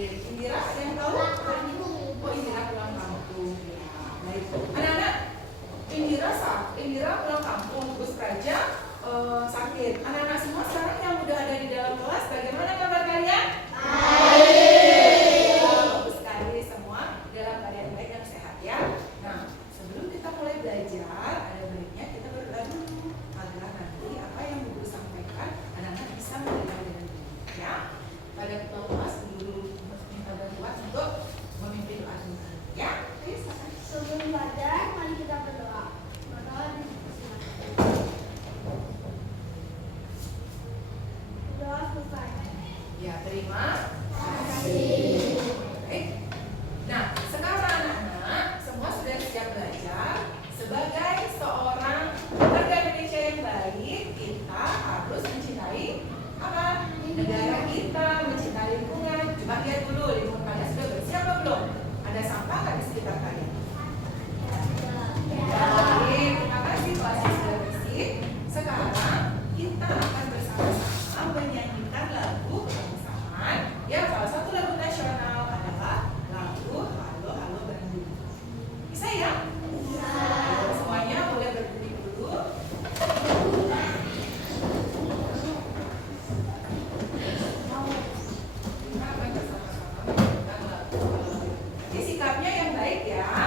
Indira, ada yang tahu? Oh, Indira pulang kampung. Ya, baik. Anak-anak, Indira pulang kampung, Gus Praja sakit. Anak-anak semua sekarang yang udah ada di dalam kelas, bagaimana kabar kalian? Baik. Bagus sekali semua dalam keadaan baik dan sehat ya. Nah, sebelum kita mulai belajar, ada baiknya kita berdoa dulu agar nanti apa yang guru sampaikan anak-anak bisa mendengar dengan baik ya. Pada ketua kelas guru minta bantuan untuk memimpin doa dulu ya. Oke, silakan. Sebelum belajar, mari kita berdoa. Berdoa di doa selesai. Ya, terima kasih. Baik. Nah, sekarang anak-anak semua sudah siap belajar. Sebagai seorang warga Indonesia yang baik, kita harus mencintai apa? Negara kita, mencintai lingkungan. Coba lihat dulu lingkungan kalian sudah bersih apa belum? Ada sampah nggak di sekitar kalian? Baik, terima kasih kelasnya sudah bersih. Sekarang kita akan bersama-sama menyanyikan lagu kebangsaan. Ya, salah satu lagu nasional adalah lagu Halo Halo Bandung. Bisa ya? Bisa. Semuanya boleh berdiri dulu. Jadi sikapnya yang baik ya.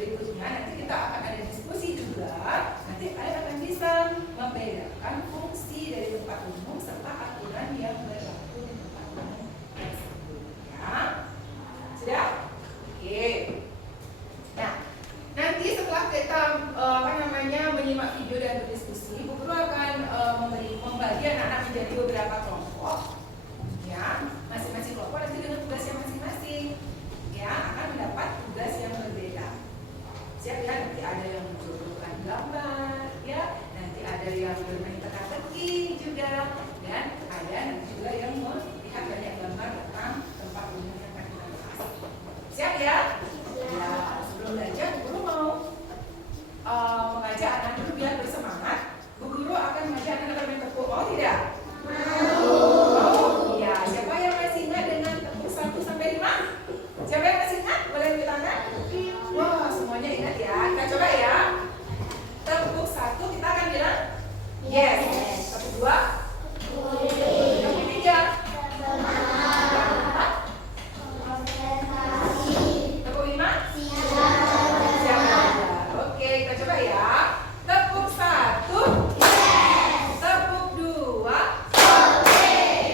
berikutnya nanti kita akan ada diskusi juga. Nanti kalian akan bisa membedakan fungsi dari tempat umum serta aturan yang berlaku di tempat umum tersebut. Ya, sudah? Oke. Nah, nanti setelah kita menyimak video dan berdiskusi, Bu Guru akan membagi anak-anak menjadi beberapa kelompok. Ya, masing-masing kelompok nanti dengan tugasnya masing-masing. Ya, akan mendapat tugas yang berbeda. Siap ya, nanti ada yang mencoba gambar, ya, nanti ada yang bermain teka-teki juga, dan ada nanti juga yang melihat banyak gambar tentang tempat umum yang akan kita bahas. Siap ya? Ya, sebelum belajar, Bu Guru mau mengajak anak dulu biar bersemangat. Bu Guru akan mengajak anak bermain tepuk, mau tidak? Mau? Iya. Siapa yang masih ingat dengan tepuk 1 sampai 5? Siapa yang masih ingat? Boleh angkat tangan? Wah, semuanya ingat ya. Kita coba ya. Tepuk 1 kita akan bilang yes. Tepuk 2. Tepuk 3. Tepuk 5. Oke, kita coba ya. Tepuk 1. Tepuk 2.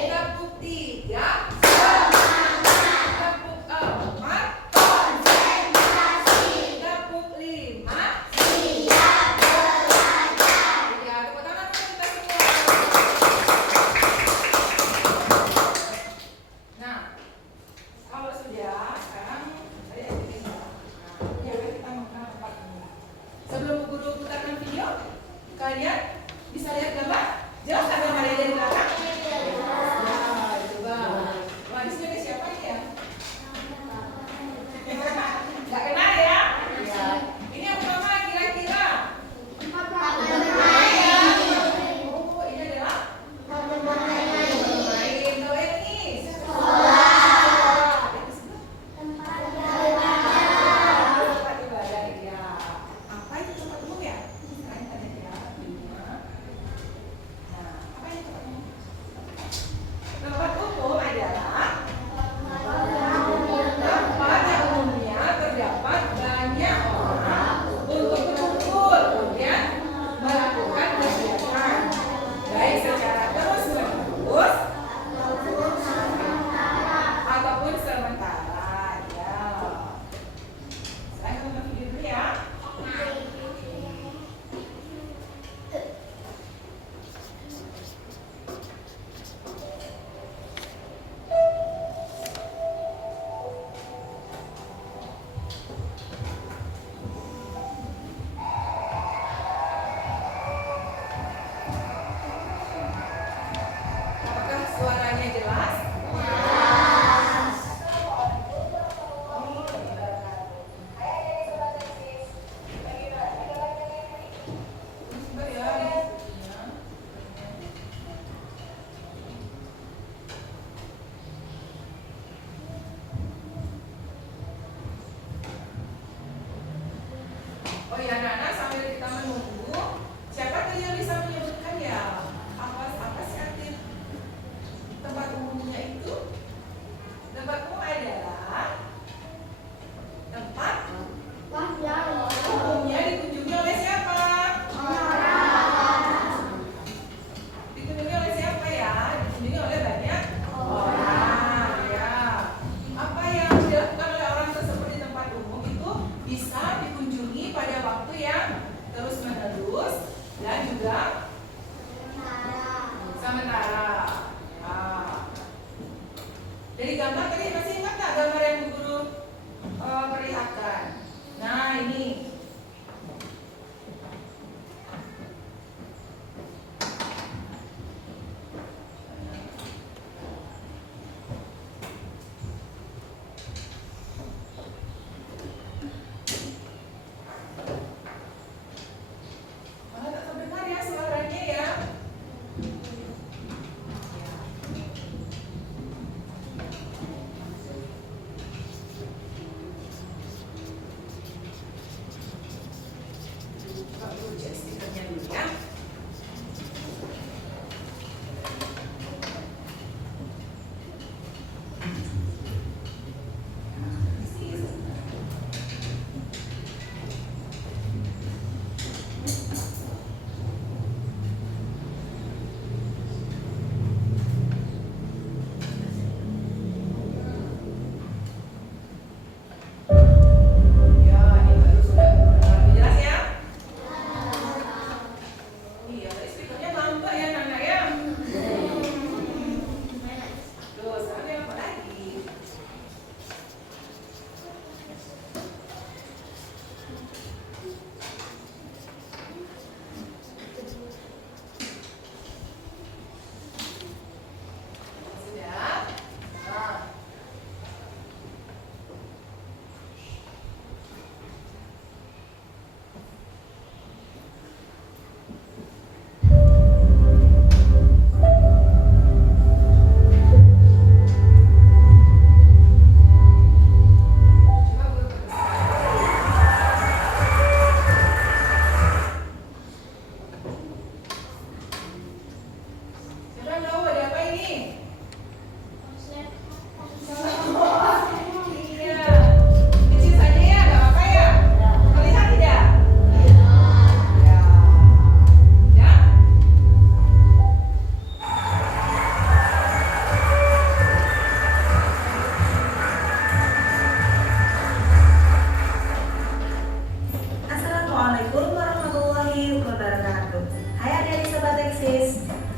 Tepuk 3. Tepuk 4. Tepuk 5. Ya, tepuk tangan untuk kita semua. Nah, kalau sudah, sekarang tadi ada video. Ya, kita mengenal tempat ini. Sebelum Bu Guru putarkan video, kalian bisa lihat gambar? Jelas nggak gambar yang ada di belakang? Nah, coba. Wah, di sini ada siapa ini ya? Nggak kenal ya? Ya. Ini yang pertama kira-kira. Oh, ini adalah bermain. Tahu yang ini? Sekolah. Yang disebut? Tempat ibadah ya. Apa itu tempat umum ya? Kalian tanya ya. Nah, apa itu tempat umum? Tempat umum adalah tempat yang umumnya terdapat banyak orang untuk berkumpul, kemudian melakukan kegiatan, baik secara terus-menerus ataupun sementara. Ya. Saya nonton video dulu ya. Apakah suaranya jelas? Sebentar ya. Oh ya, anak-anak, sambil kita menunggu, siapa tadi yang bisa menyebutkan ya apa sih arti tempat umumnya itu? Tempat umum adalah tempat umumnya dikunjungi oleh siapa? Dikunjungi oleh siapa ya? Dikunjungi oleh banyak orang ya. Apa yang dilakukan oleh orang tersebut di tempat umum itu bisa dikunjungi pada waktu yang terus-menerus dan juga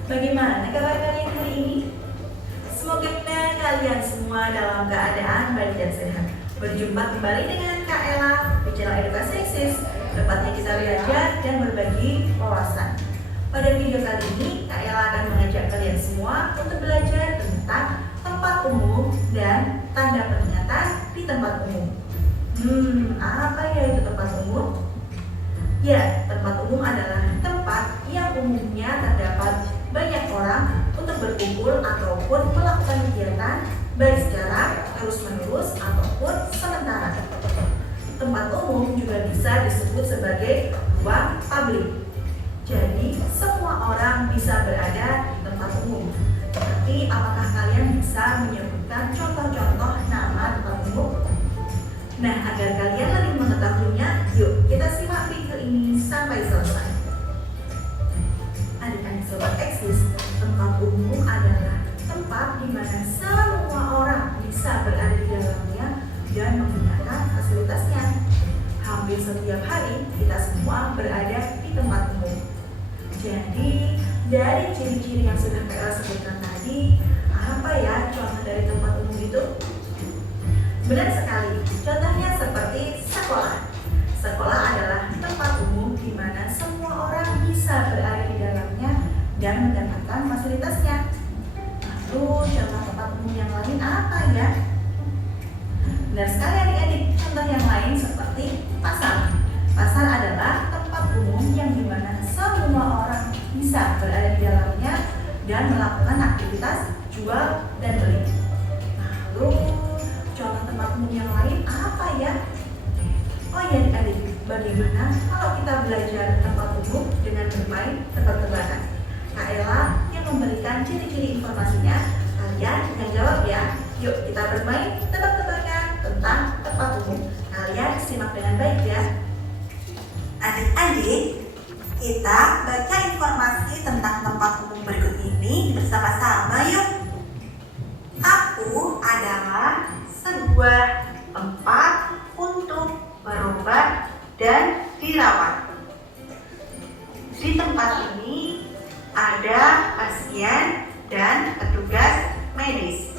Bagaimana kabar kalian hari ini? Semoga kalian semua dalam keadaan baik dan sehat. Berjumpa kembali dengan Kak Ella di channel Edukasi Eksis. Tempatnya kita belajar dan berbagi wawasan. Pada video kali ini, Kak Ella akan mengajak kalian semua untuk belajar tentang tempat umum dan tanda peringatan di tempat umum. Apa ya itu tempat umum? Ya, tempat umum adalah tempat yang umumnya terdapat banyak orang untuk berkumpul ataupun melakukan kegiatan baik secara terus-menerus ataupun sementara. Tempat umum juga bisa disebut sebagai ruang publik. Jadi, semua orang bisa berada di tempat umum. Tapi, apakah kalian bisa menyebutkan contoh-contoh nama tempat umum? Nah, agar kalian lebih mengetahuinya, yuk kita simak video ini sampai selesai. Adik-adik sobat Eksis, tempat umum adalah tempat di mana semua orang bisa berada di dalamnya dan menggunakan fasilitasnya. Hampir setiap hari kita semua berada di tempat umum. Jadi, dari ciri-ciri yang sudah Kak sebutkan tadi, apa ya contoh dari tempat umum itu? Benar sekali, contohnya seperti sekolah. Sekolah adalah tempat umum di mana semua orang bisa berada di dalamnya dan mendapatkan fasilitasnya. Lalu contoh tempat umum yang lain apa ya? Benar sekali adik-adik, contoh yang lain seperti pasar. Pasar adalah tempat umum yang di mana semua orang bisa berada di dalamnya dan melakukan aktivitas jual dan beli. Lalu contoh tempat umum yang lain apa ya? Oh ya adik-adik, bagaimana kalau kita belajar tempat umum dengan bermain tebak-tebakan? Kak Ella yang memberikan ciri-ciri informasinya, kalian yang jawab ya. Yuk kita bermain tebak-tebakan tentang tempat umum. Kalian simak dengan baik ya. Adik-adik, kita baca informasi tentang tempat umum berikut ini bersama-sama yuk. Aku adalah sebuah tempat untuk berobat dan dirawat. Di tempat ini ada pasien dan petugas medis.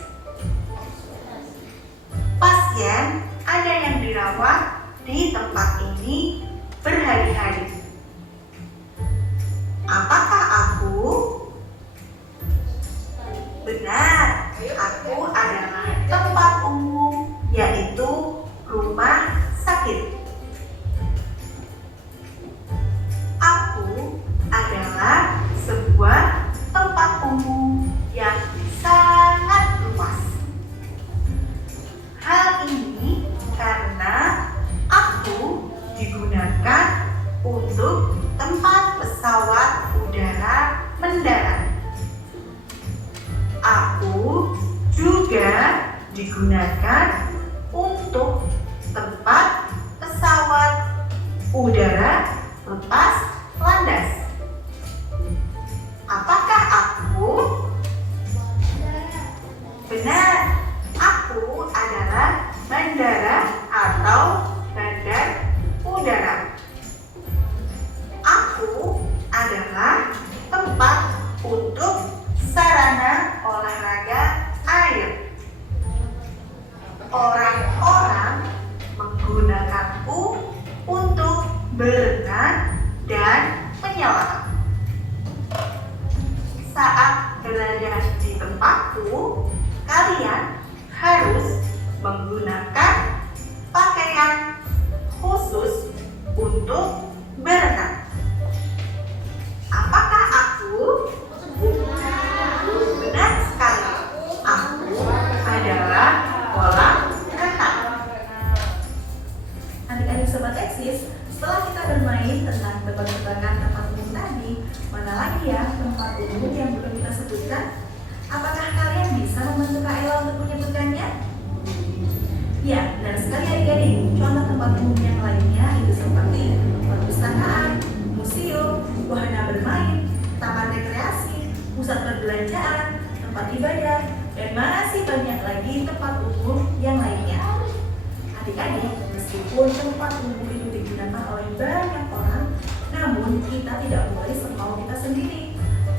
Pasien ada yang dirawat di tempat ini berhari-hari. Apakah aku? Benar, aku adalah tempat umum, yaitu rumah sakit. Aku adalah sebuah tempat umum yang sangat luas. Hal ini karena aku digunakan untuk tempat pesawat udara mendarat. Aku juga digunakan untuk tempat pesawat udara lepas landas. Apakah aku? Benar, aku adalah bandara atau bandar udara. Aku adalah tempat untuk sarana olahraga air. Orang-orang menggunakanku untuk berenang dan menyelam. Saat berada di tempatku, kalian harus menggunakan pakaian khusus untuk berenang. Apakah aku? Benar sekali. Aku adalah kolam renang. Adik-adik sobat Eksis, setelah kita bermain tentang tebak-tebakan tempat umum tadi, mana lagi ya tempat umum yang belum kita sebutkan? Apakah kalian bisa membantu Kak Ella untuk menyebutkannya? Ya, benar sekali adik-adik. Contoh tempat umum yang lainnya itu seperti perpustakaan, museum, wahana bermain, taman rekreasi, pusat perbelanjaan, tempat ibadah, dan masih banyak lagi tempat umum yang lainnya. Adik-adik, meskipun tempat umum itu digunakan oleh banyak orang, namun kita tidak boleh semau kita sendiri.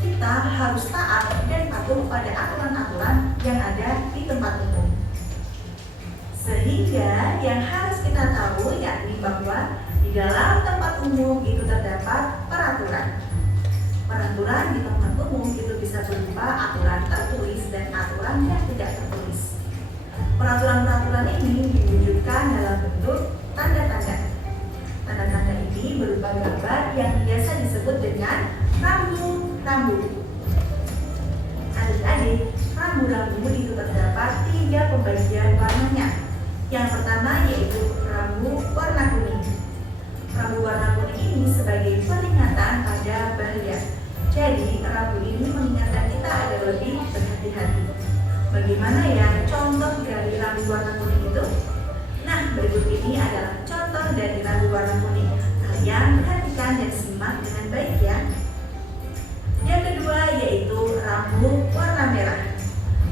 Kita kita harus taat dan patuh pada aturan-aturan yang ada di tempat umum. Sehingga yang harus kita tahu yakni bahwa di dalam tempat umum itu terdapat peraturan. Peraturan di tempat umum itu bisa berupa aturan tertulis dan aturan yang tidak tertulis. Peraturan-peraturan ini diwujudkan dalam bentuk tanda-tanda. Tanda-tanda ini berupa gambar yang biasa disebut dengan rambu-rambu. Adik-adik, rambu-rambu itu terdapat 3 pembagian warnanya. Yang pertama yaitu rambu warna kuning. Rambu warna kuning ini sebagai peringatan pada bahaya. Jadi rambu ini mengingatkan kita agar lebih berhati-hati. Bagaimana ya contoh dari rambu warna kuning itu? Nah, berikut ini adalah contoh dari rambu warna kuning. Kalian perhatikan dan simak dengan baik ya. Yang kedua yaitu rambu warna merah.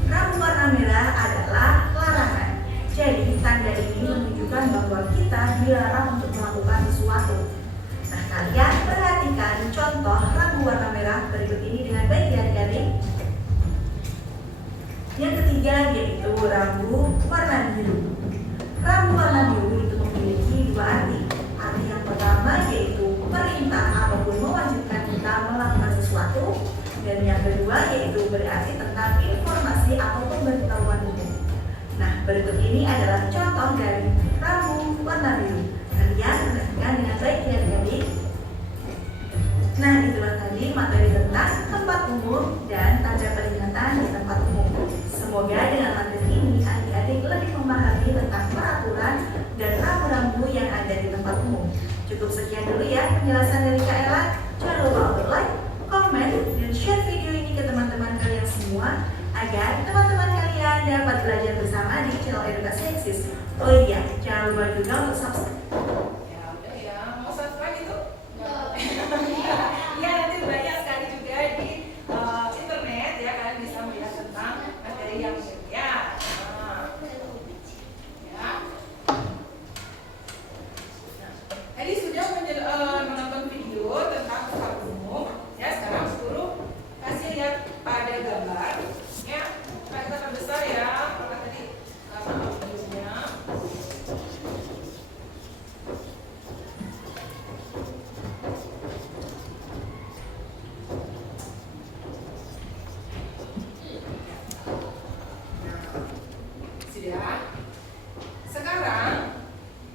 Rambu warna merah adalah larangan. Jadi tanda ini menunjukkan bahwa kita dilarang untuk melakukan sesuatu. Nah, kalian perhatikan contoh rambu warna merah berikut ini dengan baik ya adik-adik. Yang ketiga yaitu rambu warna biru. Rambu warna biru itu memiliki 2 arti. Arti yang pertama yaitu perintah ataupun mewajibkan kita melakukan sesuatu. Dan yang kedua yaitu berarti tentang informasi atau pemberitahuan umum. Nah, berikut ini adalah contoh dari rambu warna biru. Kalian perhatikan dengan baik ya adik-adik. Nah, itulah tadi materi tentang tempat umum dan tanda peringatan di tempat umum. Semoga dengan materi ini adik-adik lebih memahami tentang peraturan dan rambu-rambu yang ada di tempat umum. Cukup sekian dulu ya penjelasan dari Kak Ella. Jangan lupa untuk like, komen, dan share video ini ke teman-teman kalian semua agar teman-teman kalian dapat belajar bersama di channel Edukasi Eksis. Oh iya, jangan lupa juga untuk subscribe. Ya udah ya, mau subscribe itu? Ya, nanti banyak sekali juga di internet ya, kalian bisa melihat tentang materi yang ya. Tadi sudah menonton video tentang tempat umum. Ya, sekarang suruh kasih lihat pada gambar. Ya, nah, kita perbesar ya. Karena tadi videonya. Sudah. Sekarang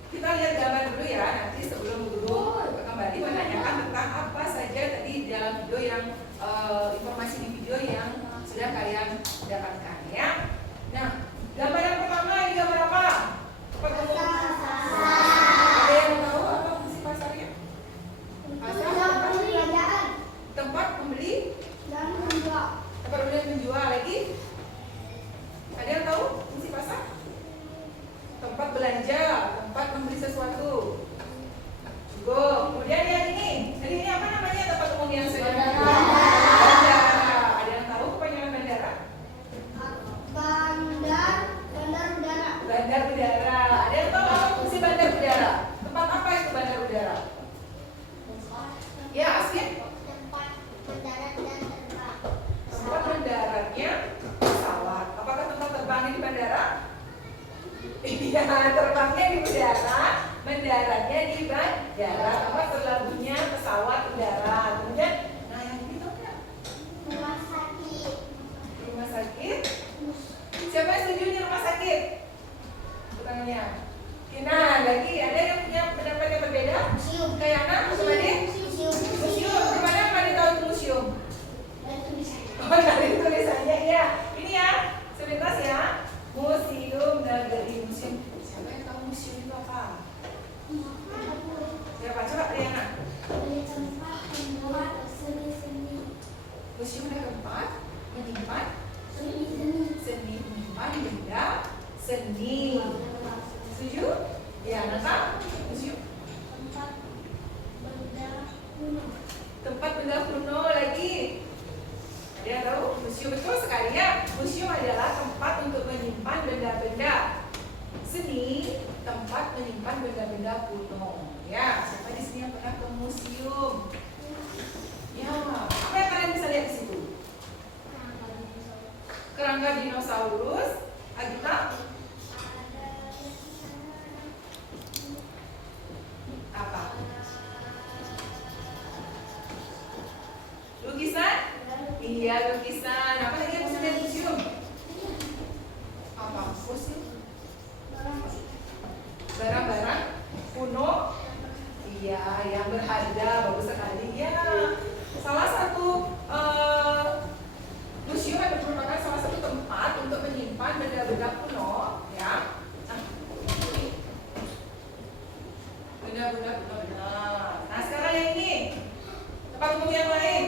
kita lihat gambar dulu ya. Nanti sebelum guru kembali menanyakan tentang apa saja tadi dalam video yang informasi di video yang sudah kalian dapatkan ya. Nah, gambar yang pertama ini gambar apa? Ada yang tahu apa fungsi pasarnya? Tempat membeli Dan menjual. tempat membeli dan menjual lagi. Ada yang tahu fungsi pasar? Tempat belanja, tempat membeli sesuatu. Kemudian yang ini apa namanya tempat umum yang sudah bandara. Ada yang tahu kepanjangan bandara? Bandar udara. Bandar udara. Ada yang tahu apa fungsi bandar udara? Tempat apa itu bandar udara? Ya, Asmin. Tempat mendarat dan terbang. Tempat mendaratnya pesawat. Apakah tempat terbangnya di bandara? Iya, terbangnya di udara, mendaratnya di bandara. Tempat terlabuhnya pesawat udara. Kemudian, nah yang ini tahu nggak? Rumah sakit. Rumah sakit. Siapa yang setuju di rumah sakit? Tangannya. Nah, lagi ada yang punya pendapat yang berbeda? Museum. Kayak Ana, atau Adik? Museum. Museum. Gimana Pada tahu itu museum? Dan tulisan. Oh, dari tulisannya ya. Ini ya, sebentar ya. Museum Negeri Museum. Siapa yang tahu museum itu apa? Siapa? Coba Riana. Tempat membuat seni-seni. Museum adalah tempat menyimpan Seni-seni. seni, menyimpan benda seni. Setuju? Ya, Nata. Museum. Tempat benda kuno. Tempat benda kuno lagi. Ada yang tahu? Museum betul sekali ya. Museum adalah tempat untuk menyimpan benda-benda seni, tempat menyimpan benda-benda kuno. Ya, siapa di sini yang pernah ke museum? Ya, apa yang kalian bisa lihat di situ? gambar dinosaurus. Agita? Apa? Lukisan? Iya, lukisan. Apa lagi yang bisa lihat museum? Apa? Museum? Barang-barang kuno? Iya, yang berharga, bagus sekali. Ya, salah satu museum yang merupakan salah satu tempat untuk menyimpan benda-benda kuno, ya. Benda-benda kuno benar. Nah, sekarang yang ini tempat umum yang lain.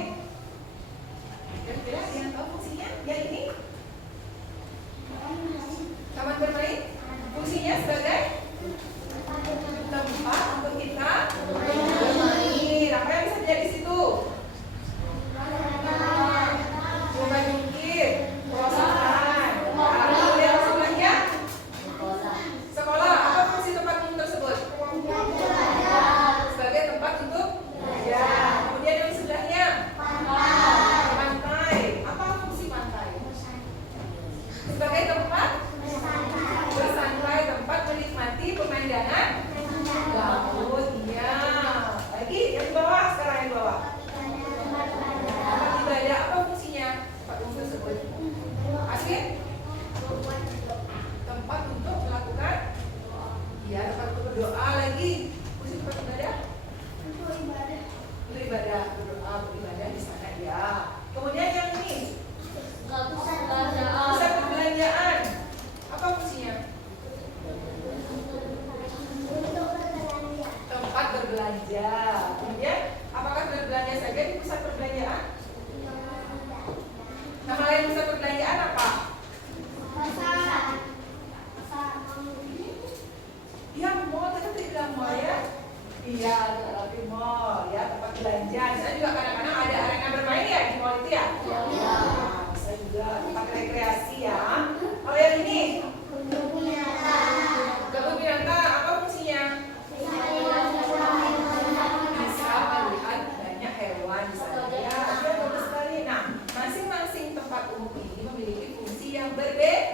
Kira-kira ada yang tahu fungsinya? Yang ini? Taman bermain? Fungsinya sebagai tempat untuk kita bermain. Apa yang bisa dilihat di situ? Bukan jungkir, perosotan. Lalu yang sebelahnya? Sekolah. Apa fungsi tempat umum tersebut? Sebagai tempat untuk belajar. Kemudian yang sebelahnya? Pantai. Apa fungsi pantai? Sebagai tempat bersantai, tempat menikmati pemandangan laut. Iya. Lagi yang di bawah, sekarang yang di bawah. Tempat ibadah. Apa fungsinya? Tempat umum tersebut. Asyik? Tempat untuk melakukan, ya, tempat untuk berdoa. Lagi fungsi tempat ibadah? Beribadah, berdoa, beribadah di sana, ya. Kemudian yang ini, pusat perbelanjaan. Apa fungsinya? Tempat berbelanja. Kemudian, apakah berbelanja saja di pusat perbelanjaan? Nama lain pusat perbelanjaan apa? Iya, mall. Tadi bilang mall, ya. Iya, di mall, ya, tempat belanja. Saya juga kadang-kadang ada arena bermain ya di mall itu, ya. Nah, bisa juga tempat rekreasi, ya. Kalau yang ini, kebun binatang. Apa fungsinya? Bisa melihat banyak hewan di sana. Ya, ada bagus sekali. Nah, masing-masing tempat umum ini memiliki fungsi yang berbeda.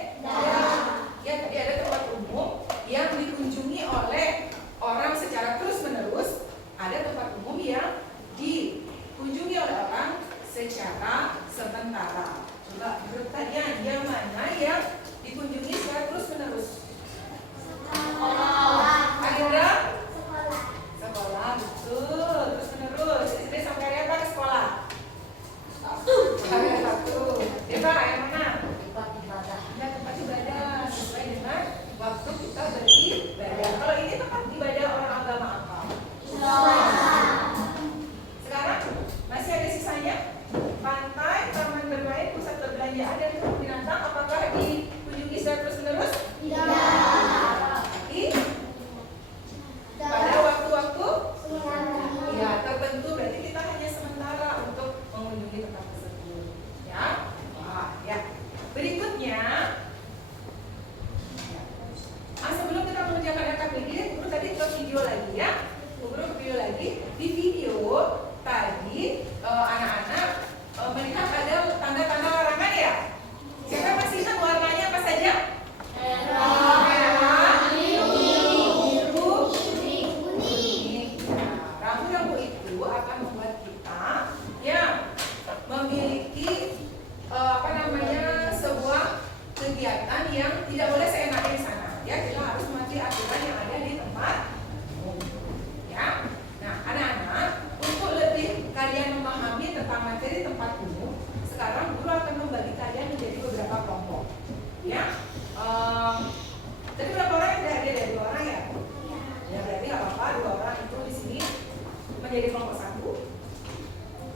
Ya, tadi ada tempat umum yang dikunjungi oleh orang secara terus-menerus. Ada tempat umum yang dikunjungi oleh orang secara sementara. Coba menurut kalian, yang mana yang dikunjungi secara terus-menerus? Agenda? Sekolah, betul. Terus-menerus. SD sampai hari apa ke sekolah? Hari Sabtu. Eva, yang mana? Tempat ibadah. Ya, tempat ibadah sesuai dengan waktu kita beribadah. Kalau ini tempat ibadah orang agama apa? Sekarang masih ada sisanya? Pantai, taman bermain, pusat perbelanjaan, dan kebun binatang. Apakah dikunjungi secara terus-menerus? Pada waktu-waktu ya tertentu, berarti kita hanya sementara untuk mengunjungi tempat tersebut, ya. Wah, ya. Berikutnya, sebelum kita mengerjakan FKPD, guru tadi ke video lagi, ya. Guru ke video lagi. Di video tadi anak-anak melihat ada tanda-tanda larangan, ya. Siapa yang masih ingat warnanya apa saja? Merah, biru, kuning. Rambu-rambu itu akan membuat kita yang memiliki sebuah kegiatan yang tidak boleh seenaknya di sana. Ya, kita harus mematuhi aturan yang ada di tempat umum. Ya. Nah, anak-anak, untuk lebih kalian memahami tentang materi tempat umum, sekarang guru akan membagi kalian menjadi beberapa kelompok. Ya. Jadi berapa orang yang sudah hadir ya? 2 orang ya? Ya, berarti nggak apa-apa, 2 orang itu di sini menjadi kelompok 1,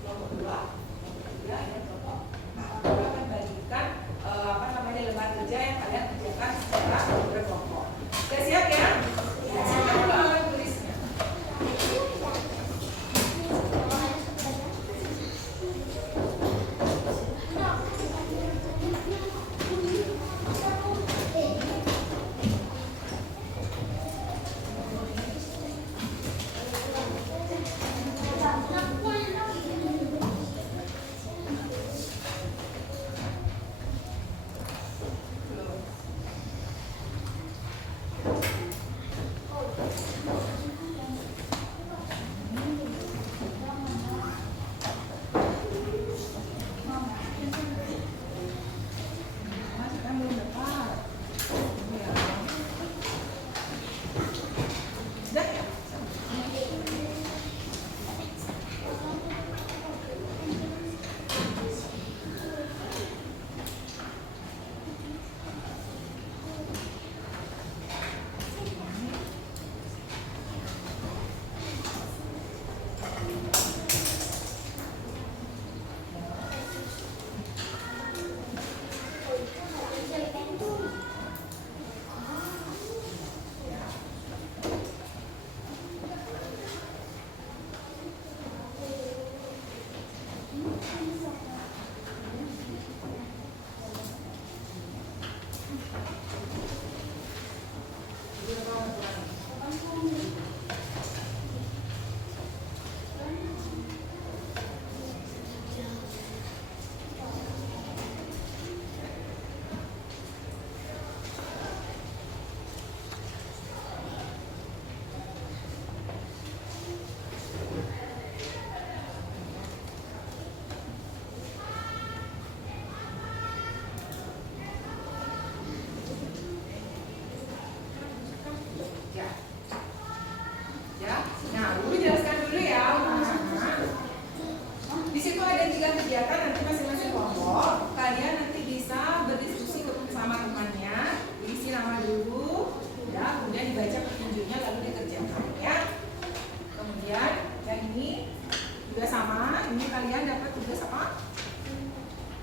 kelompok 2, kelompok 3, dan kelompok 4. Guru akan bagikan lembar kerja yang kalian kerjakan secara berkelompok. Sudah siap ya? Siapkan dulu alat tulisnya.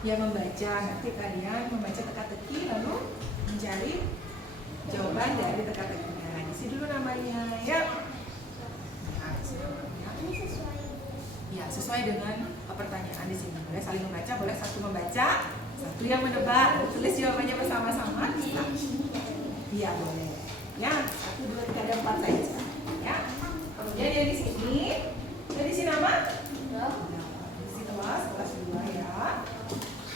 Ya membaca, nanti kalian membaca teka-teki lalu mencari jawaban dari teka-tekinya. Isi dulu namanya ya. Ya, sesuai dengan pertanyaan di sini. Boleh saling membaca, boleh satu membaca, satu yang menebak. Tulis jawabannya bersama-sama. Iya, boleh. Ya, 1, 2, 3, ada 4 saja. Ya. Kemudian yang di sini, dari sini nama? Di sini kelas 2 ya.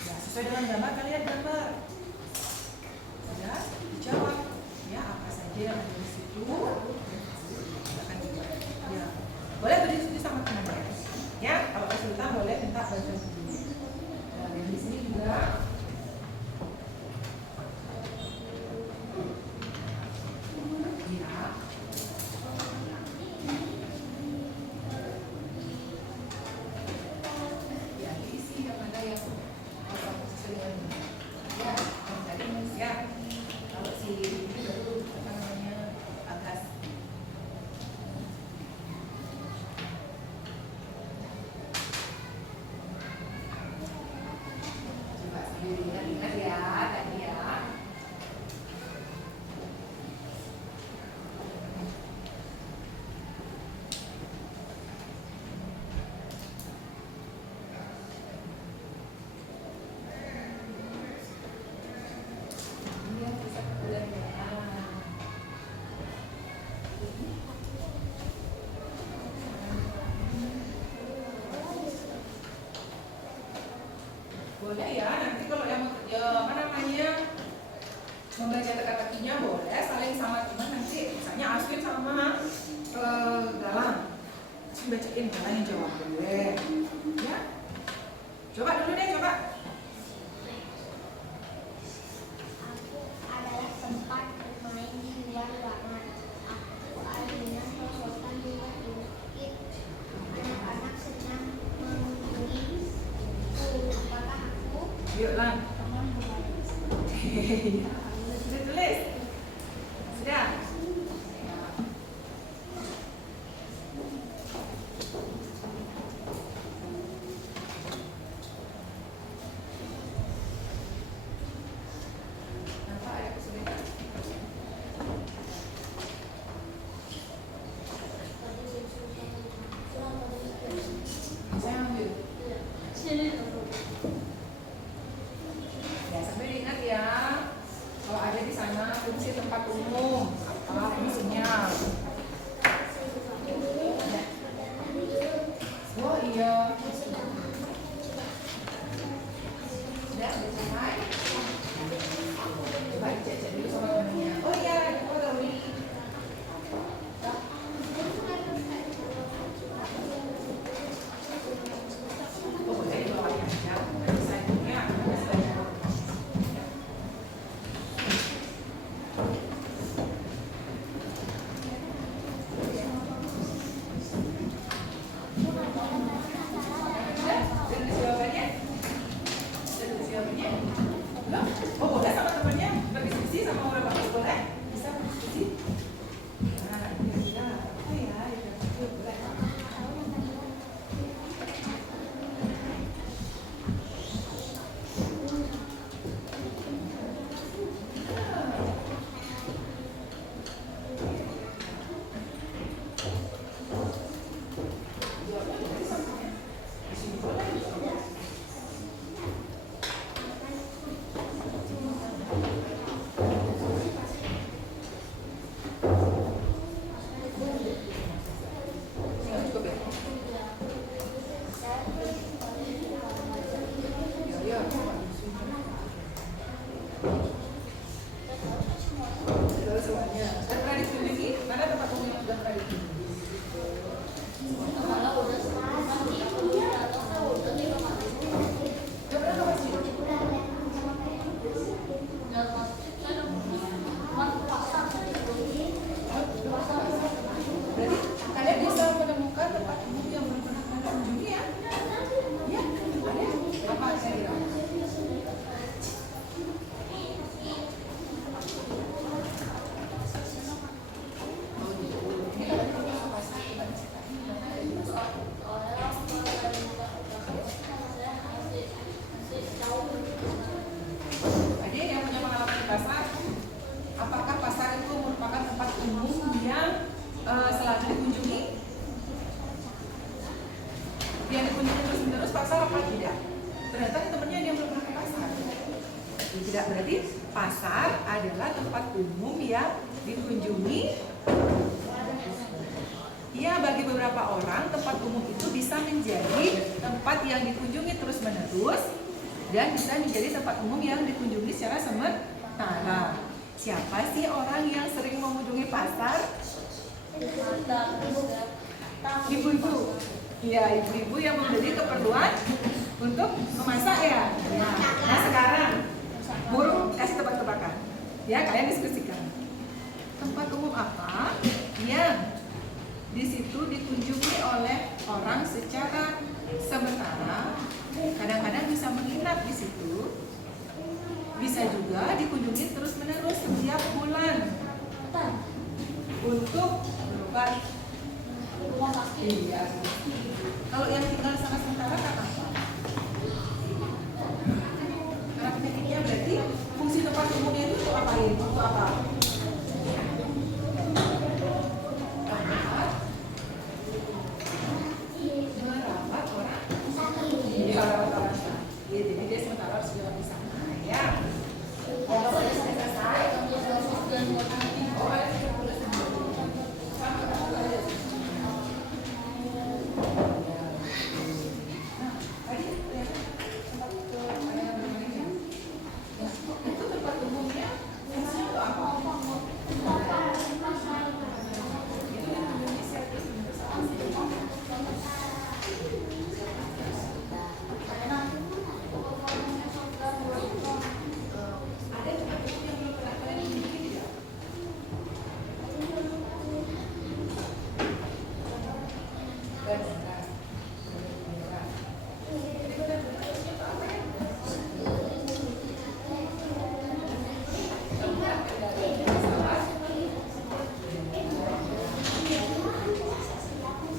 Ya, sesuai dengan gambar kalian gambar. Ya, dijawab. Ya, apa saja yang ada di situ. Silakan dijawab. Ya. Boleh berdiskusi sama teman-teman. Ya, kalau kesulitan boleh minta bantuan dulu. Dan di sini juga ya, diisi yang mana yang sesuai dengan ya, yang tadi ya. Kalau si ini baru apa namanya atas. Coba sambil ingat-ingat ya tadi ya. Iya, bisa kemudian boleh ya, nanti kalau yang ya, apa namanya membaca teka-tekinya boleh saling sama teman nanti misalnya Aswin sama Galang bacain, Galang yang jawab boleh ya. Coba dulu deh, coba. Aku adalah tempat bermain di luar ruangan. Aku alunan perosotan di luar bukit. Anak-anak senang mengunjungi. Apakah aku Yuk Lang. teman bermain? Sudah tulis? Sudah? Kenapa ada kesulitan? Saya ambil. Ya, sambil ingat ya. Kalau ada di sana fungsi tempat umum apa fungsinya? Oh iya. Sudah selesai. Coba dicek dulu sama temannya. Oh iya, oh tahu ini. pasar apa tidak? Ternyata temennya dia belum pernah ke pasar. Tidak, berarti pasar adalah tempat umum yang dikunjungi. Ya, bagi beberapa orang tempat umum itu bisa menjadi tempat yang dikunjungi terus-menerus dan bisa menjadi tempat umum yang dikunjungi secara sementara. Siapa sih orang yang sering mengunjungi pasar? Ibu-ibu. Ya, ibu-ibu yang membeli keperluan untuk memasak ya. Nah sekarang burung kasih tebak-tebakan. Ya, kalian diskusikan. Tempat umum apa yang di situ dikunjungi oleh orang secara sementara, kadang-kadang bisa menginap di situ, bisa juga dikunjungi terus-menerus setiap bulan untuk berobat. Iya. Kalau yang tinggal sana sementara karena apa? Karena penyakitnya, berarti fungsi tempat umumnya itu untuk apain? Untuk apa? Merawat orang. Iya, merawat orang sakit. Jadi dia sementara harus dirawat di sana. Ya. Kalau sudah selesai, oh ada 30 itu tempat umumnya fungsinya untuk apa? Itu yang Indonesia terus ada tempat umum yang belum pernah kalian kunjungi tidak? Benar. Jadi benar-benar itu apa ya?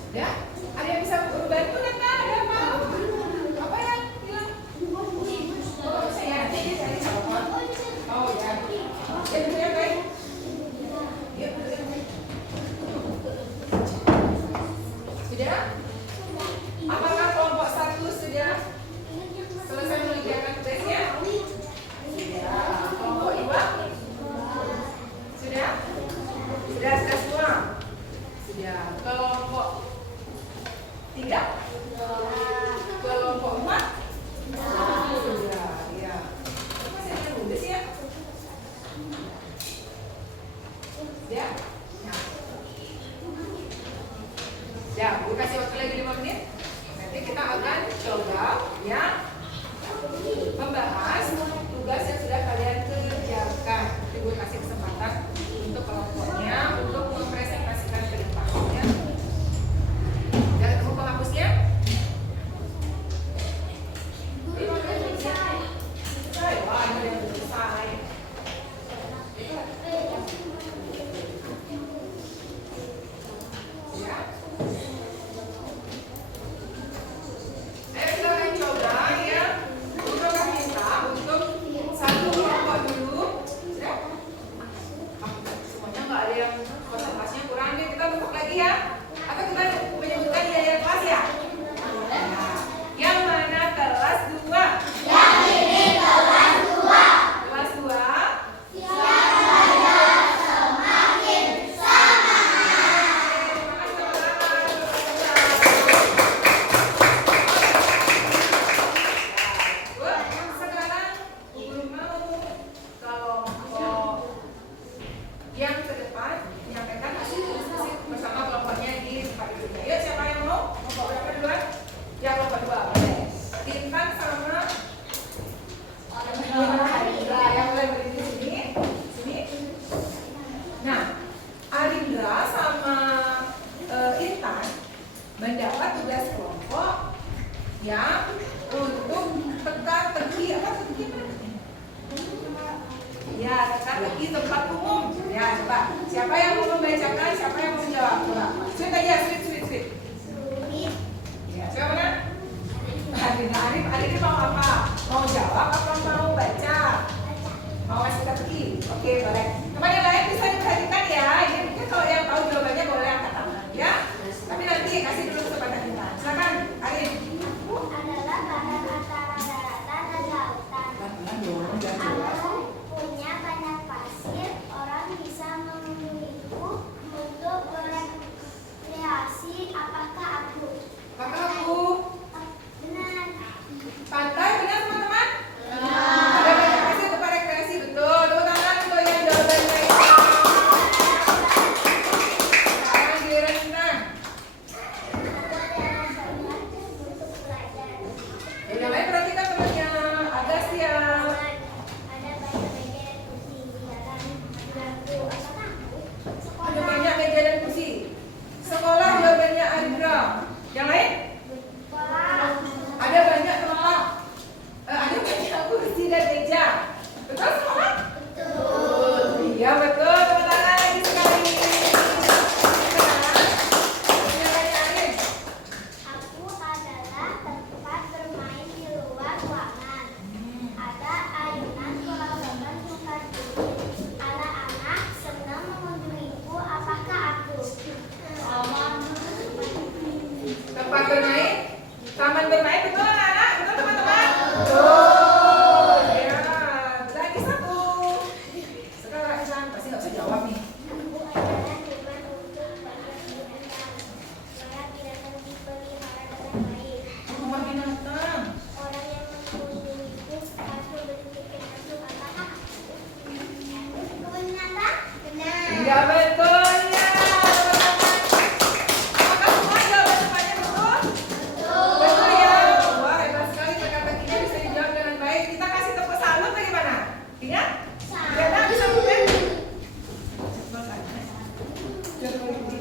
Ya, ada yang bisa bantu kan? Ada yang mau? Apa ya? Bilang. Oh, saya nanti dia cari calon. Oh ya. Ya betul ya baik. Ya betul ya baik. Sudah? Apakah kelompok 1 sudah selesai mengerjakan tugasnya? Ya. Kelompok 2? Sudah? Sudah semua? Sudah. Kelompok 3? Kelompok 4? Sudah, ya. Masih ada tugas ya? Ya? Nah. Ya, Bu kasih waktu lagi 5 menit. Nanti kita akan coba ya membahas tugas yang sudah kalian kerjakan. Nanti Bu kasih kesempatan untuk kelompoknya untuk mempresentasikan ke depan ya. Udah ketemu penghapusnya? Selesai. Wah, ada yang belum selesai. Ya. Ayo kita akan coba ya. Kita akan minta untuk satu kelompok dulu. Sudah? Semuanya nggak ada yang konsentrasinya kurang nih. Kita tutup lagi ya. Atau kita menyebutkan biaya kelas ya? Nah, yang mana kelas 2? Yang ini kelas 2. Kelas 2? Sekarang guru mau kelompok yang ke depan menyampaikan hasil diskusi bersama kelompoknya di tempat itu. Ayo siapa yang mau? Kelompok berapa duluan? Ya kelompok 2 boleh. Intan sama Arindra yang mulai berdiri di sini. Sini. Nah, Arindra sama Intan mendapat tugas kelompok ya untuk teka-teki apa teka-teki apa? Ya, teka-teki tempat umum. Ya, coba. Siapa yang mau membacakan? Siapa yang mau menjawab? Coba. Sweet aja, sweet. Ya, siapa mana? Arif mau apa? Mau jawab apa mau baca? Mau kasih teka-teki? Oke, boleh. Teman yang lain bisa diperhatikan ya. Ini mungkin kalau yang tahu jawabannya boleh angkat tangan ya. Tapi nanti kasih dulu kesempatan kita. Silakan, Arif. Aku adalah Tempat bermain, taman bermain, betul anak-anak? Betul teman-teman? Betul. Ya. Lagi satu. Sekarang Ihsan pasti nggak bisa jawab nih. Ibu adalah hewan untuk banyak binatang. Maka binatang dipelihara dengan baik. Rumah binatang. Orang yang mengunjungiku harus membeli tiket masuk apakah? Kebun binatang? Benar. Ya betul ya. Apakah semua jawaban temannya betul? Betul ya. Wah hebat sekali teka-tekinya bisa dijawab dengan baik. Kita kasih tepuk salut bagaimana? Ingat? Rena bisa bukan?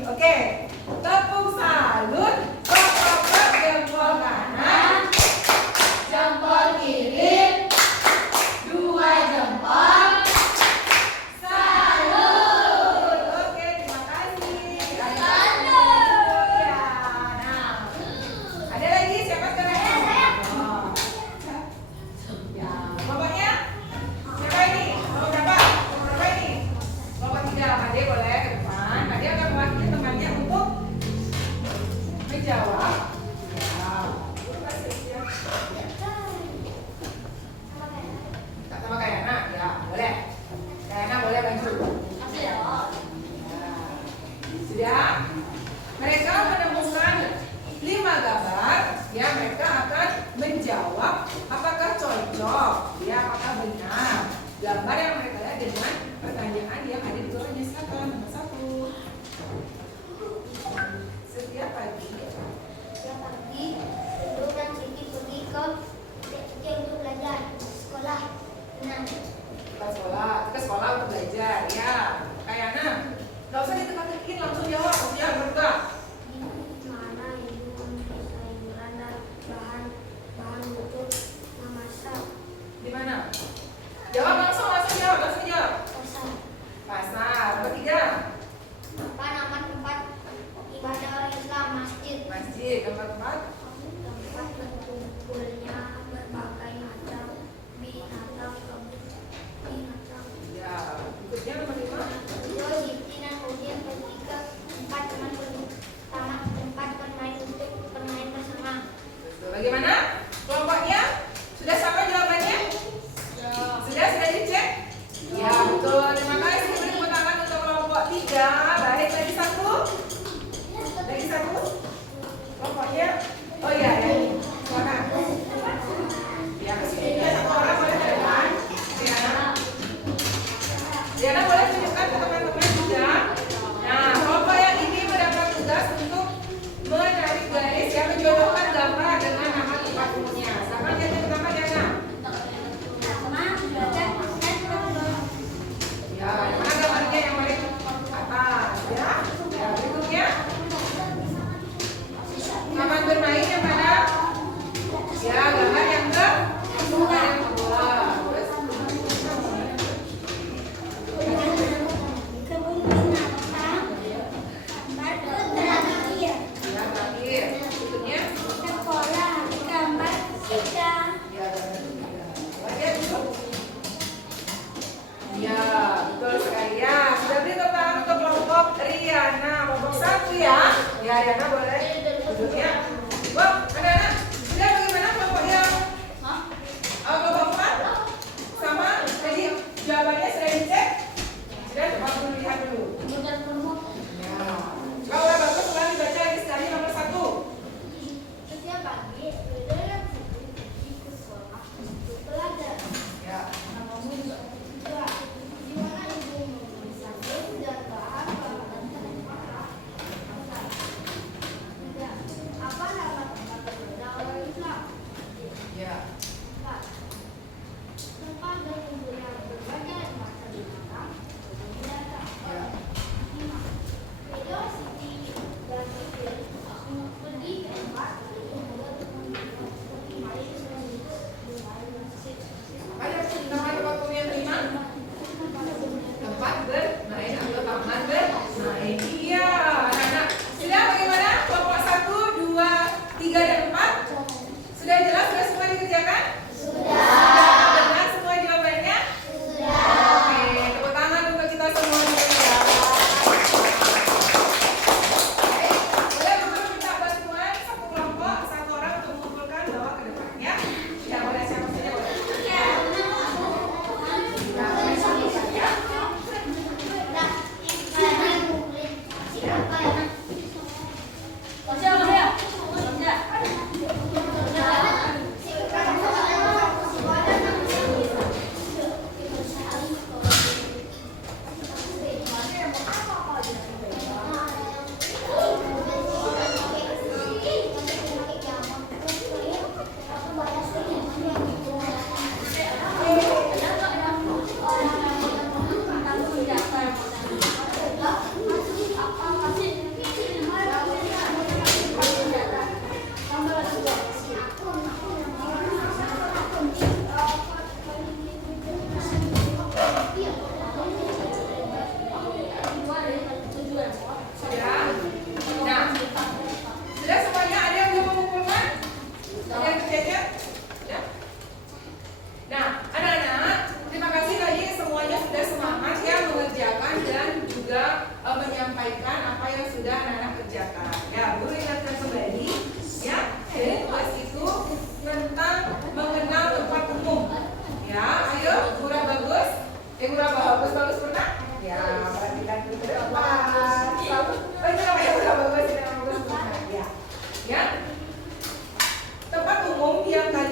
Oke. Tepuk salut. Klop jempol kanan. Jempol kiri. Dua jempol. Salut. Oke, terima kasih. Ya. Nah, ada lagi siapa sekarang? Oh. Ya, kelompoknya siapa ini? Kelompok berapa? Berapa ini? Kelompok 3. Adik boleh ke depan. Adik akan mewakili temannya untuk menjawab. Ya. Tak sama kayak anak? Ya, boleh. Kayak anak boleh maju. Ya. Sudah? Mereka menemukan 5 gambar. Ya, mereka akan menjawab apakah cocok, ya, apakah benar. Gambar yang mereka lihat dengan pertanyaan yang ada di bawahnya. Silakan nomor 1. Setiap pagi. Setiap pagi, Ibu dan Siti pergi ke TK untuk belajar sekolah. Benar. Kita sekolah untuk belajar, ya. Kayak anak. Gak usah diteka-tekin, langsung jawab. Ya, berkah. Di mana Ibu membeli sayuran dan bahan untuk memasak? Di mana? Jawab langsung jawab. Pasar. Pasar. Nomor 3. Apa nama tempat ibadah orang Islam? Masjid. Masjid. Nomor 4. Tempat berkumpulnya berbagai macam binatang. Ya. Berikutnya nomor 5. Ibu, Siti dan Udin pergi ke tempat bermain untuk bermain bersama. Bagaimana? Kelompoknya? Sudah sama jawabannya? Sudah dicek? Ya, betul. Terima kasih. Beri tepuk tangan untuk kelompok 3. Baik, lagi satu. Kelompoknya? Oh iya, ya. Silakan. Ya, kesini juga 1 orang boleh ke depan. Diana boleh tunjukkan ke teman-teman juga. Nah, kelompok yang ini mendapat tugas untuk menarik garis yang menjodohkan gambar dengan nama tempat umumnya. Silakan yang pertama Diana. Ya, yang mana gambarnya yang paling atas ya? Ya, berikutnya. Taman bermain yang mana? Ya, gambar yang ke kedua. Terus Kebun binatang. Gambar terakhir. ya, terakhir. Berikutnya. Sekolah. Gambar tiga. Ya, lanjut dulu. Ya, betul sekali ya. Sudah beri tepuk tangan untuk kelompok Riana. Kelompok 1 ya. Ya, Riana boleh duduknya. Wah, anak-anak. Sudah bagaimana kelompok yang? Kelompok 4? Sama? Jadi jawabannya sudah dicek? Sudah, coba dulu lihat dulu. Ya. Kalau udah bagus, ulangi baca lagi sekali nomor 1. Setiap pagi, Ibu dan Siti pergi ke sekolah untuk belajar. Ya. Di mana Ibu membeli sayur dan bahan-bahan untuk masak. Apa nama tempat beribadah orang Islam? Ya. 4. Tempat berkumpulnya berbagai macam binatang. Ya. 5. Ibu, Siti dan Udin pergi ke tempat Ada nama tempat umum yang kelima? Tempat bermain atau taman bermain. Iya, anak-anak. Sudah bagaimana? Kelompok 1, 2, 3, dan 4? Sudah jelas? Sudah semua dikerjakan? Sudah. Benar semua jawabannya? Sudah. Oke, tepuk tangan untuk kita semua di sini ya. Baik, boleh Mama minta bantuan satu kelompok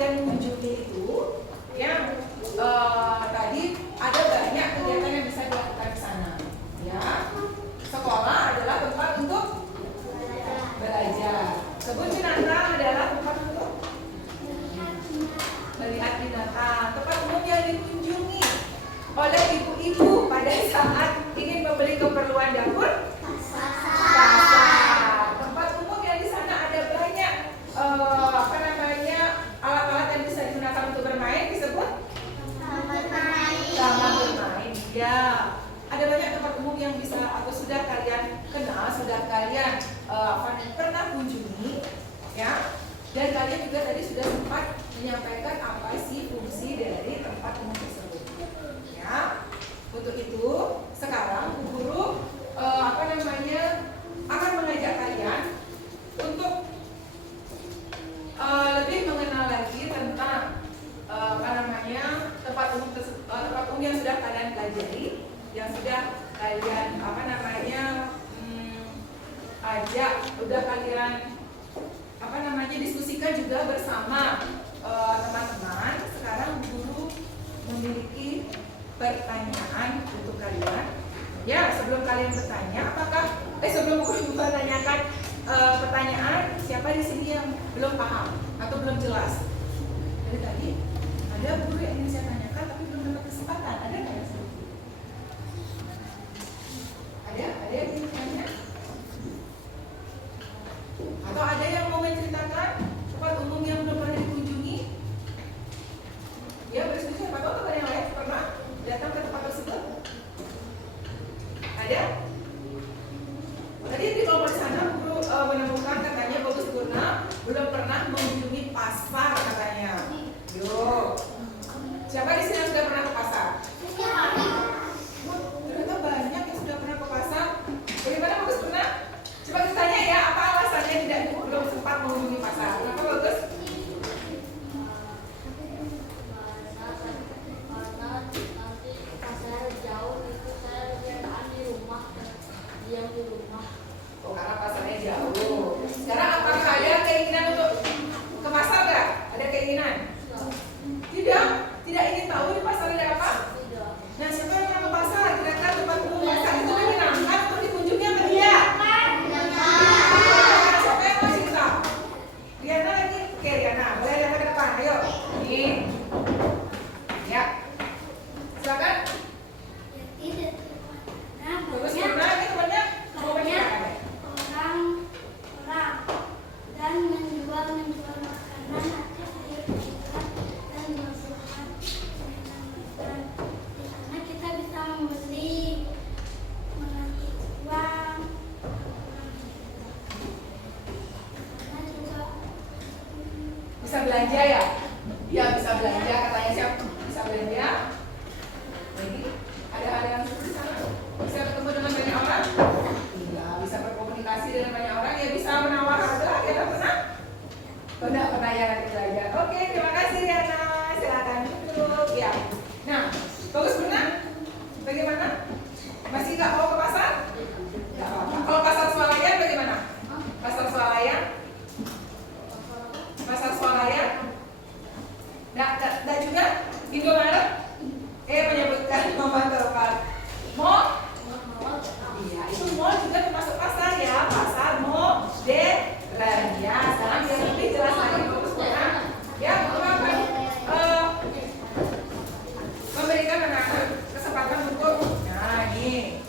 sedang mengunjungi itu yang tadi ada banyak kegiatan yang bisa dilakukan di sana. Ya, sekolah adalah tempat untuk belajar. Kebun binatang adalah tempat untuk melihat binatang. Tempat umum yang dikunjungi oleh ibu-ibu pada saat ingin membeli keperluan dapur. Pasar. Tempat umum yang di sana ada banyak alat-alat yang bisa digunakan untuk bermain disebut taman bermain. Ya, ada banyak tempat umum yang bisa atau sudah kalian kenal, sudah kalian pernah kunjungi, ya. Dan kalian juga tadi sudah sempat menyampaikan apa sih fungsi dari tempat umum tersebut. Ya, untuk itu sekarang guru akan mengajak kalian untuk lebih mengenal lagi tentang tempat umum yang sudah kalian pelajari, yang sudah kalian diskusikan juga bersama teman-teman. Sekarang guru memiliki pertanyaan untuk kalian. Ya, sebelum kalian bertanya, sebelum guru menanyakan pertanyaan, siapa di sini yang belum paham atau belum jelas? Dari tadi ada guru yang ingin saya tanyakan tapi belum dapat kesempatan. Ada nggak yang seperti itu? Ada yang ingin tanya? Atau ada yang mau menceritakan tempat umum yang belum pernah dikunjungi? Ya, berdiskusi. Siapa tahu teman yang lain pernah datang ke tempat tersebut? Ada? Tadi di kelompok di sana guru menemukan katanya Bagus Purna belum pernah mengunjungi pasar katanya. Yo, siapa di sini yang sudah pernah ke pasar? Ternyata banyak yang sudah pernah ke pasar. Bagaimana Bagus Purna? Coba ditanya ya, apa alasannya belum sempat mengunjungi pasar? Kenapa Bagus? Oh, karena pasarnya jauh. Sekarang apakah ada keinginan untuk ke pasar nggak? Ada keinginan? Tidak ingin tahu di pasar ada apa? Nah, siapa yang pernah ke pasar? Kira-kira tempat umum pasar itu menyenangkan untuk dikunjungi apa tidak? Siapa yang mau cerita? Riana lagi? Oke, Riana, boleh datang ke depan. Ayo. Nih. Ya. Silakan. Bagus Purna, ini temannya mau menceritakan. Orang dan menjual makanan atau sayur-sayuran dan buah-buahan dan di sana kita bisa membeli, menagih uang, karena juga Bisa belanja ya? Iya, bisa belanja. Katanya siapa? Bisa belanja. Jadi ada hal yang seperti sana. Bisa ketemu dengan banyak orang. Iya, bisa berkomunikasi dengan banyak orang. Ya, bisa menawar harga. Ya, pernah ya nanti belajar. Oke, terima kasih Riana. Silakan duduk. Ya. Nah, Bagus Purna, bagaimana? Masih nggak mau ke pasar? Nggak apa-apa. Kalau pasar swalayan bagaimana? Pasar swalayan? Pasar swalayan? Nggak juga? Indomaret? Menyebutkan nomor telepon. Mall? Iya, itu mall juga termasuk pasar ya. Pasar modern. Ya, sekarang biar lebih jelas lagi Bagus Purna. Ya, Guru akan memberikan anak-anak kesempatan untuk, nah ini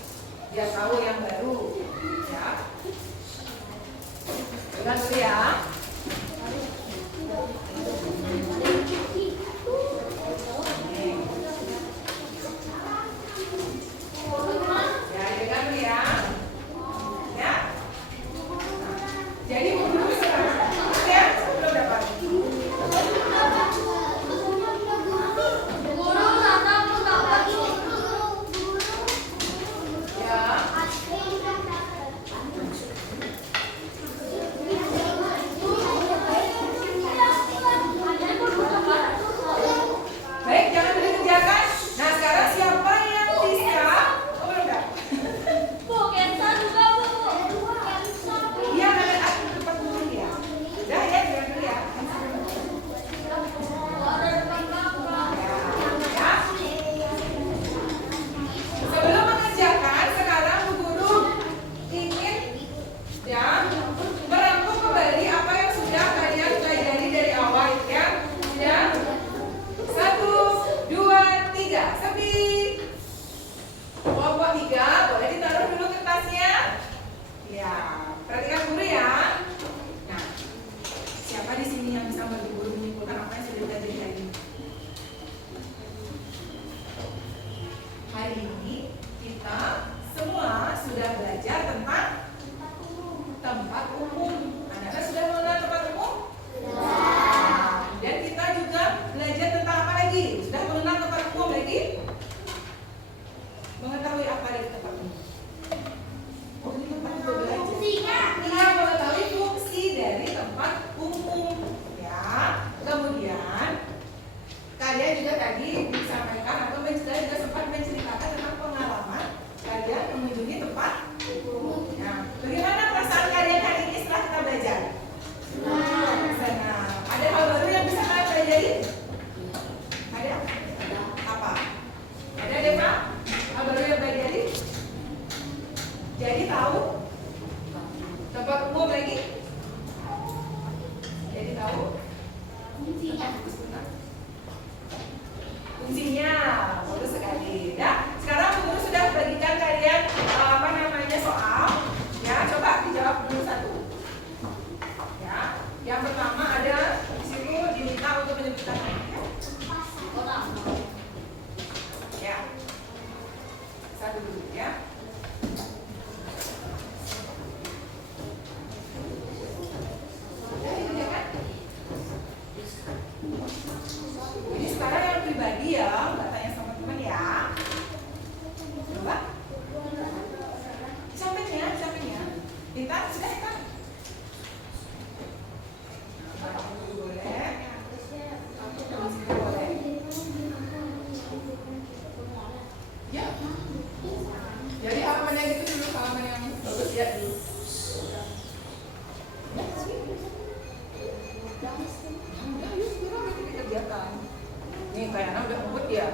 Kayaknya udah ngebut ya.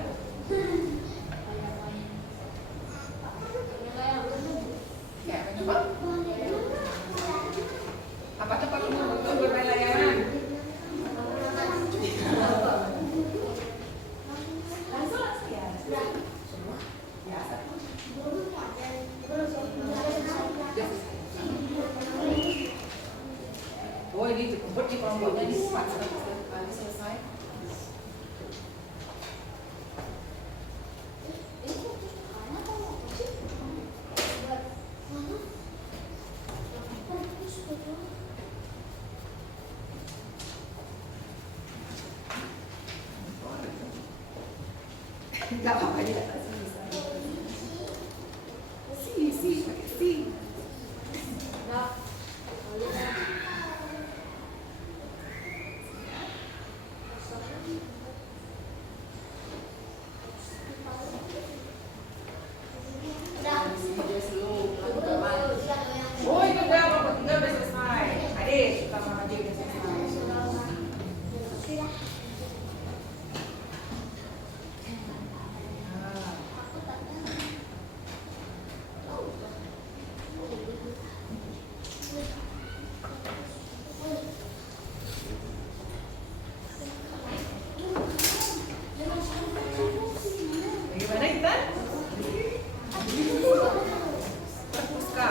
Ya, coba. Apa tempat umum untuk bermain layangan? Oh, ini cukup di kelompoknya di cepat sekali selesai. Enggak apa-apa juga. Si, pakai si. Oh, itu udah kelompok 3 udah selesai. Adik, kita mau aja udah selesai. Bagaimana Intan? Perpuska.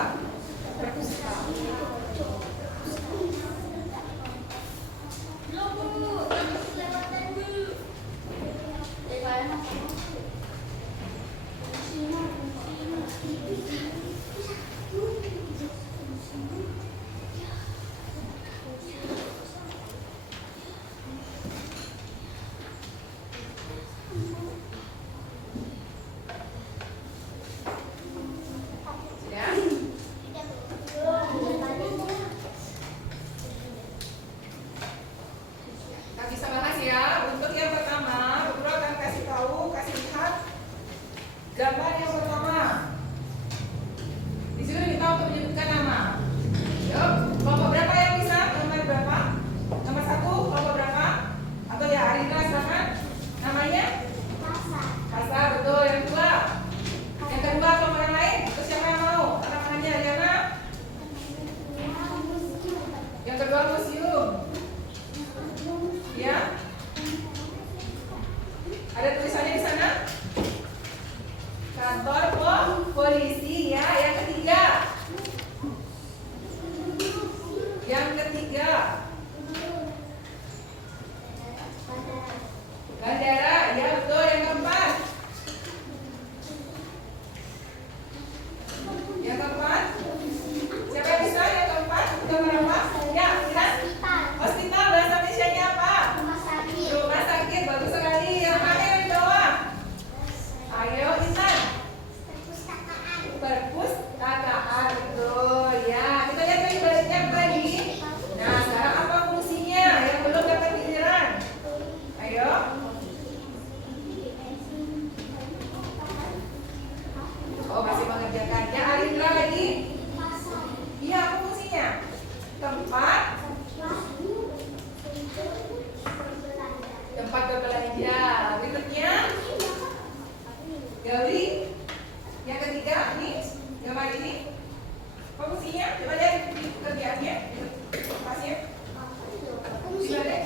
Kita bisa bahas ya. Untuk yang pertama, Guru akan kasih lihat gambar yang pertama. Di sini kita untuk menyebutkan nama. Yuk, kelompok berapa yang bisa? Nomor berapa? Nomor 1, kelompok berapa? Atau ya, Arina silakan. Namanya? Pasar, betul. Yang kedua? Yang kedua, kelompok yang lain? Terus siapa yang mau? Tangannya, Ariana? Yang kedua, museum. Ya? Ada tulisannya di sana? Kantor polisi ya. Yang ketiga? Bandara, ya betul. Yang keempat? Siapa yang bisa? Yang keempat? Gambar apa? Ya, Iran? Hospital, bahasa Indonesia-nya apa? Rumah sakit, bagus sekali. Yang mana yang di bawah? Ayo, Intan. Perpustakaan, betul. Ya, kita lihat lagi baliknya tadi. Nah, sekarang apa fungsinya yang belum dapat giliran? Ayo. Oh, masih mengerjakan. Ya, Arindra lagi. Iya, apa fungsinya? Tempat berbelanja. Berikutnya, Gauri. Yang ketiga, ini gambar ini. Apa fungsinya? Coba lihat kerjaannya. Pasnya. Gimana?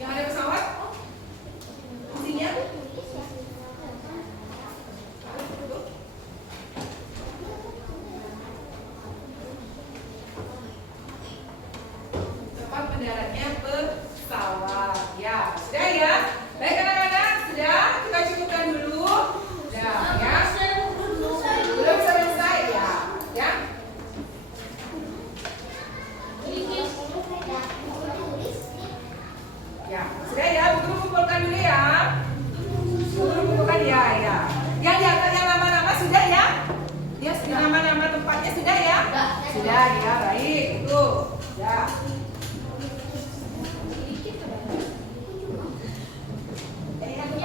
Yang ada pesawat? Fungsinya? Tempat mendaratnya pesawat. Ya, sudah ya. Baik anak-anak, sudah kita cukupkan dulu. Sudah ya. Belum selesai ya. Ya. Ya, sudah ya. Guru kumpulkan dulu ya. Guru kumpulkan ya, ya. Yang di atasnya nama-nama sudah ya. Ya, sudah nama-nama tempatnya sudah ya. Sudah ya, baik. Itu. Ya.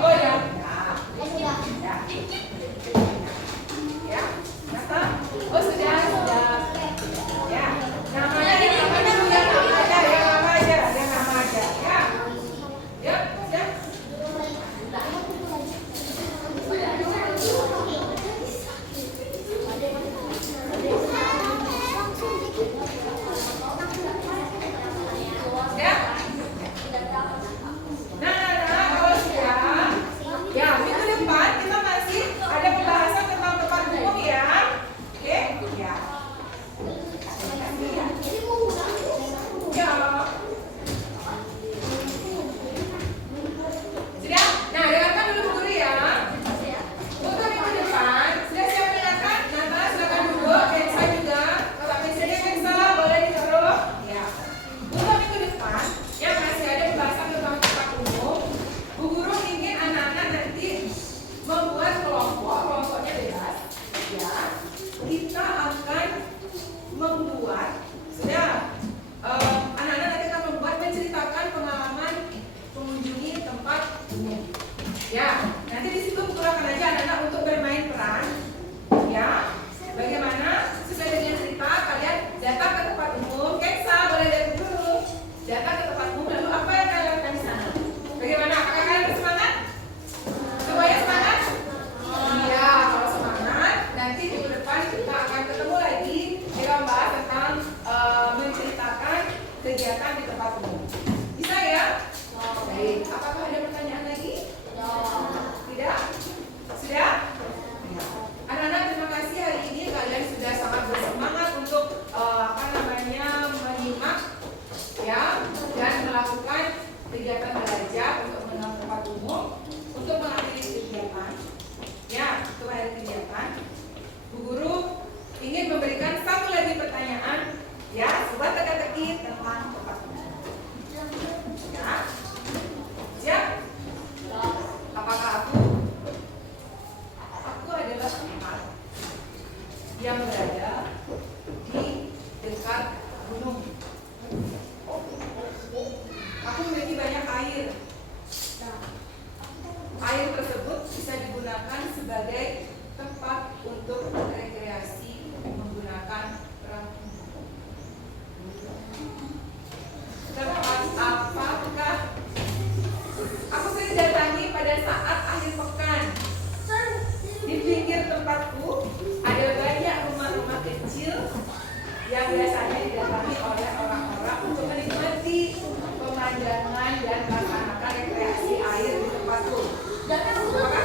Oh ya. Ya. Ya. Nyata. Oh sudah. Ya. Namanya yang nama dulu ya, nama aja. Ya. kegiatan di tempat umum. Bisa ya? Baik. Apakah ada pertanyaan lagi? Tidak? Sudah? Ya. Anak-anak, terima kasih hari ini kalian sudah sangat bersemangat untuk menyimak ya dan melakukan kegiatan belajar untuk mengenal tempat umum. Untuk mengakhiri kegiatan, ya, untuk mengakhiri kegiatan, Bu Guru ingin memberikan satu lagi pertanyaan, ya, buat teka-teki tentang tempat umum. Ya, siap? Apakah aku adalah tempat yang berada di dekat gunung. Aku memiliki banyak air. Air tersebut bisa digunakan sebagai tempat untuk rekreasi menggunakan perahu. Apakah aku sering datangi pada saat akhir pekan? Di pinggir tempatku ada banyak rumah-rumah kecil yang biasanya didatangi oleh orang-orang untuk menikmati pemandangan dan melaksanakan rekreasi air di tempatku. Apakah